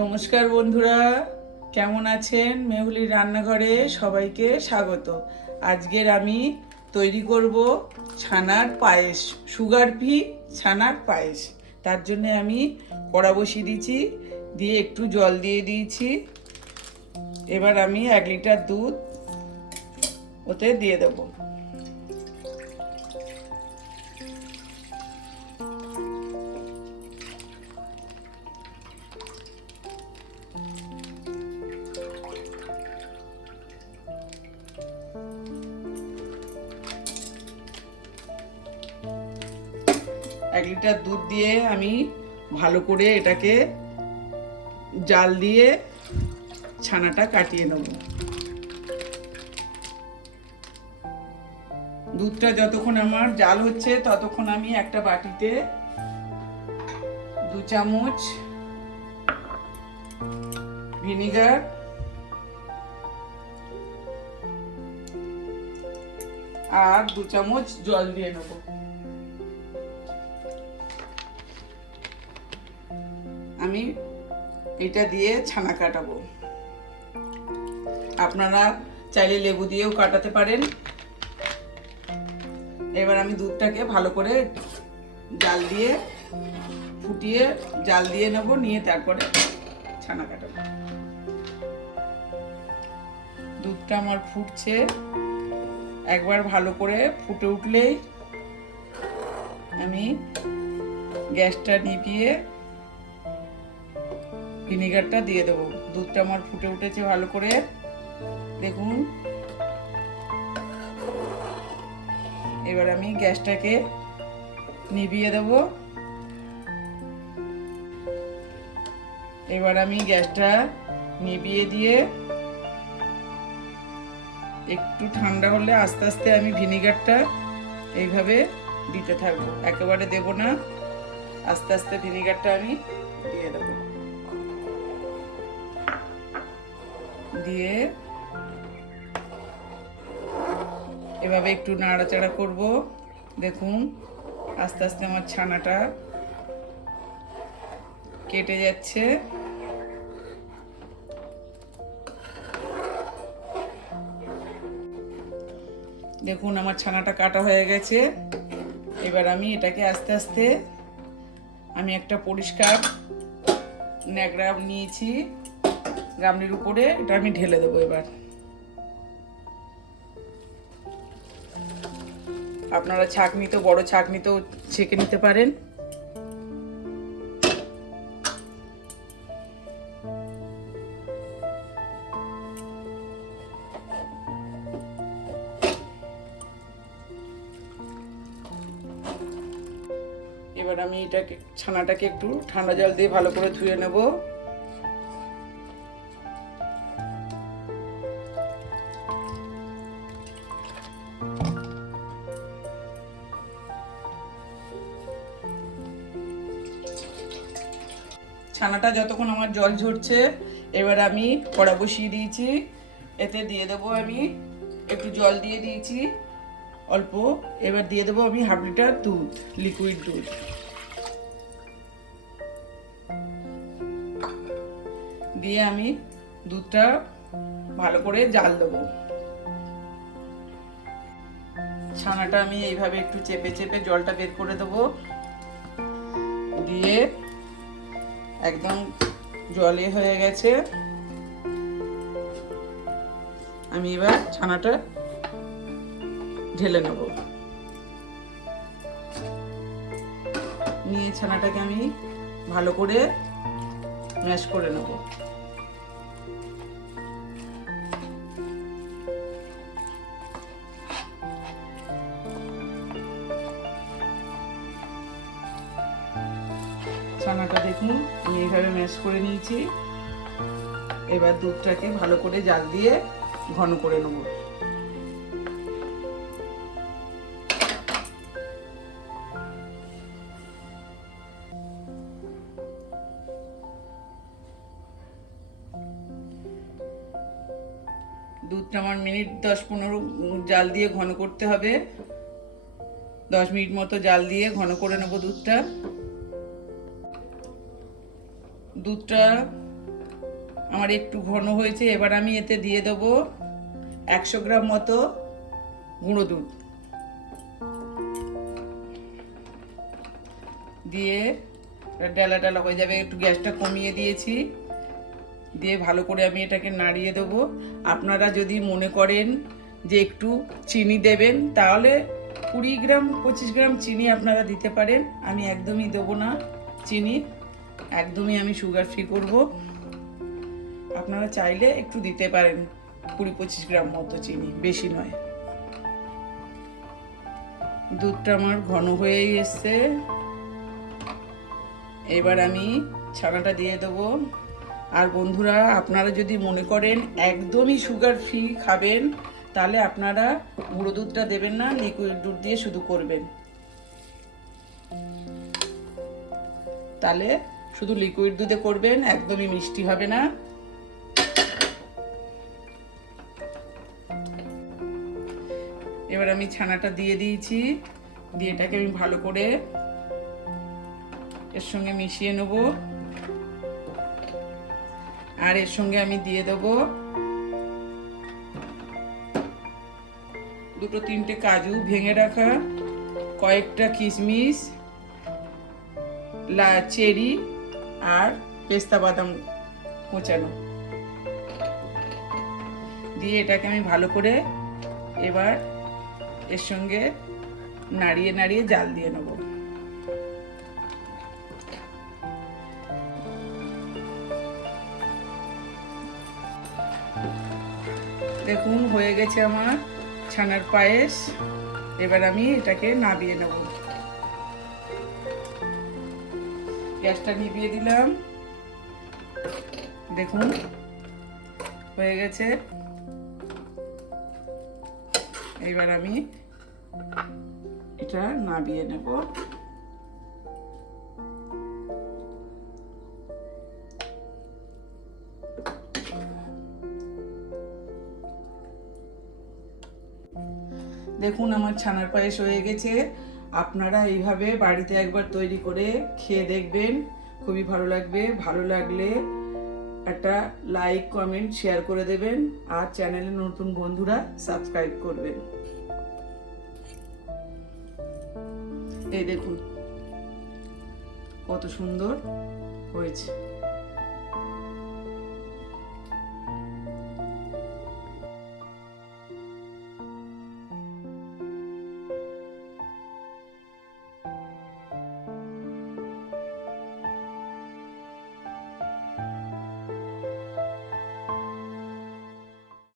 নমস্কার বন্ধুরা, কেমন আছেন? মেহুলির রান্নাঘরে সবাইকে স্বাগত। আজকের আমি তৈরি করব ছানার পায়েস, সুগার ফি ছানার পায়েস। তার জন্য আমি কড়া বসিয়ে দিয়েছি, দিয়ে একটু জল দিয়ে দিয়েছি। এবার আমি এক লিটার দুধ ওতে দিয়ে দেবো। এক লিটার দুধ দিয়ে আমি ভালো করে এটাকে জাল দিয়ে ছানাটা কাটিয়ে নেব। দুধটা যতক্ষণ আমার জাল হচ্ছে ততক্ষণ আমি একটা বাটিতে দু চামচ ভিনিগার? আর দু চামচ জল দিয়ে নেব। আমি এটা দিয়ে ছানা কাটাবো। আপনারা চাইলে লেবু দিয়েও কাটাতে পারেন। এবার আমি দুধটাকে ভালো করে জাল দিয়ে ফুটিয়ে জাল দিয়ে নেব, নিয়ে তারপরে ছানা কাটাবো দুধটা আমার ফুটছে। একবার ভালো করে ফুটে উঠলেই আমি গ্যাসটা নিভিয়ে ভিনিগারটা দিয়ে দেবো। দুধটা আমার ফুটে উঠেছে ভালো করে। দেখুন। এবার আমি গ্যাসটাকে নিভিয়ে দেব। এবার আমি গ্যাসটা নিভিয়ে দিয়ে একটু ঠান্ডা হলে আস্তে আস্তে আমি ভিনিগারটা এইভাবে দিতে থাকব। একেবারে দেব না। আস্তে আস্তে ভিনিগারটা আমি দিয়ে দেবো। দিয়ে এভাবে একটু নাড়াচাড়া করব। দেখুন, আস্তে আস্তে আমার ছানাটা কেটে যাচ্ছে। দেখুন, আমার ছানাটা কাটা হয়ে গেছে। এবার আমি এটাকে আস্তে আস্তে আমি একটা পরিষ্কার ন্যাকড়া নিয়েছি, গামলির উপরে, এটা আমি ঢেলে দেবো এবার। আপনারা ছাঁকনি ছাঁকনিতে বড় তো ছেঁকে নিতে পারেন। এবার আমি এটাকে, ছানাটাকে একটু ঠান্ডা জল দিয়ে ভালো করে ধুয়ে নেব। ছানাটা যতক্ষণ আমার জল ঝরছে, এবার আমি কড়া বসিয়ে দিয়েছি। এতে দিয়ে দেবো আমি একটু জল দিয়ে দিয়েছি, অল্প। এবার দিয়ে দেবো আমি হাফ লিটার দুধ লিকুইড দুধ। দিয়ে আমি দুধটা ভালো করে জাল দেবো। ছানাটা আমি এইভাবে একটু চেপে চেপে জলটা বের করে দেবো। দিয়ে একদম জলে হয়ে গেছে। আমি এবার ছানাটা ঢেলে নেব। নিয়ে ছানাটাকে আমি ভালো করে ম্যাশ করে নেব। ছানাটা দেখুন, আমি এইভাবে ম্যাশ করে নিয়েছি। এবার দুধটাকে ভালো করে জাল দিয়ে ঘন করে নেব। দুধটা আমার মিনিট দশ পনেরো জাল দিয়ে ঘন করতে হবে। দশ মিনিট মতো জাল দিয়ে ঘন করে নেব দুধটা। দুধটা আমার একটু ঘন হয়েছে, এবার আমি এতে দিয়ে দেবো একশো গ্রাম মতো গুঁড়ো দুধ। দিয়ে ডালা ডালা হয়ে যাবে, একটু গ্যাসটা কমিয়ে দিয়েছি। দিয়ে ভালো করে আমি এটাকে নাড়িয়ে দেবো। আপনারা যদি মনে করেন যে একটু চিনি দেবেন, তাহলে কুড়ি গ্রাম, পঁচিশ গ্রাম চিনি আপনারা দিতে পারেন। আমি একদমই দেবো না চিনি। একদমই আমি সুগার ফ্রি করব। আপনারা চাইলে একটু দিতে পারেন কুড়ি পঁচিশ গ্রাম মতো চিনি, বেশি নয়। দুধটা আমার ঘন হয়েই এসছে। এবার আমি ছানাটা দিয়ে দেবো। আর বন্ধুরা, আপনারা যদি মনে করেন একদমই সুগার ফ্রি খাবেন, তাহলে আপনারা গুঁড়ো দুধটা দেবেন না লিকুইড দুধ দিয়ে শুধু করবেন। তাহলে শুধু লিকুইড দুধে করবেন, একদমই মিষ্টি হবে না। এবার আমি ছানাটা দিয়ে দিয়েছি, দিয়ে এটাকে আমি ভালো করে এর সঙ্গে মিশিয়ে নেব। আর এর সঙ্গে আমি দিয়ে দেব দুটো তিনটে কাজু ভেঙে রাখা, কয়েকটা কিশমিশ লা চেরি আর পেস্তা বাদাম কোচানো। দিয়ে এটাকে আমি ভালো করে এবার এর সঙ্গে নাড়িয়ে নাড়িয়ে জাল দিয়ে নেব। দেখুন, হয়ে গেছে আমার ছানার পায়েস। এবার আমি এটাকে নাবিয়ে নেব। গ্যাসটা নিভিয়ে দিলাম। দেখুন, হয়ে গেছে। এবার আমি এটা নাবিয়ে নেব। দেখুন, আমার ছানার পায়েস হয়ে গেছে। আপনারা এইভাবে বাড়িতে একবার তৈরি করে খেয়ে দেখবেন। খুবই ভালো লাগবে। ভালো লাগলে একটা লাইক কমেন্ট শেয়ার করে দেবেন। আর চ্যানেলে নতুন বন্ধুরা সাবস্ক্রাইব করবেন। এই দেখুন, কত সুন্দর হয়েছে।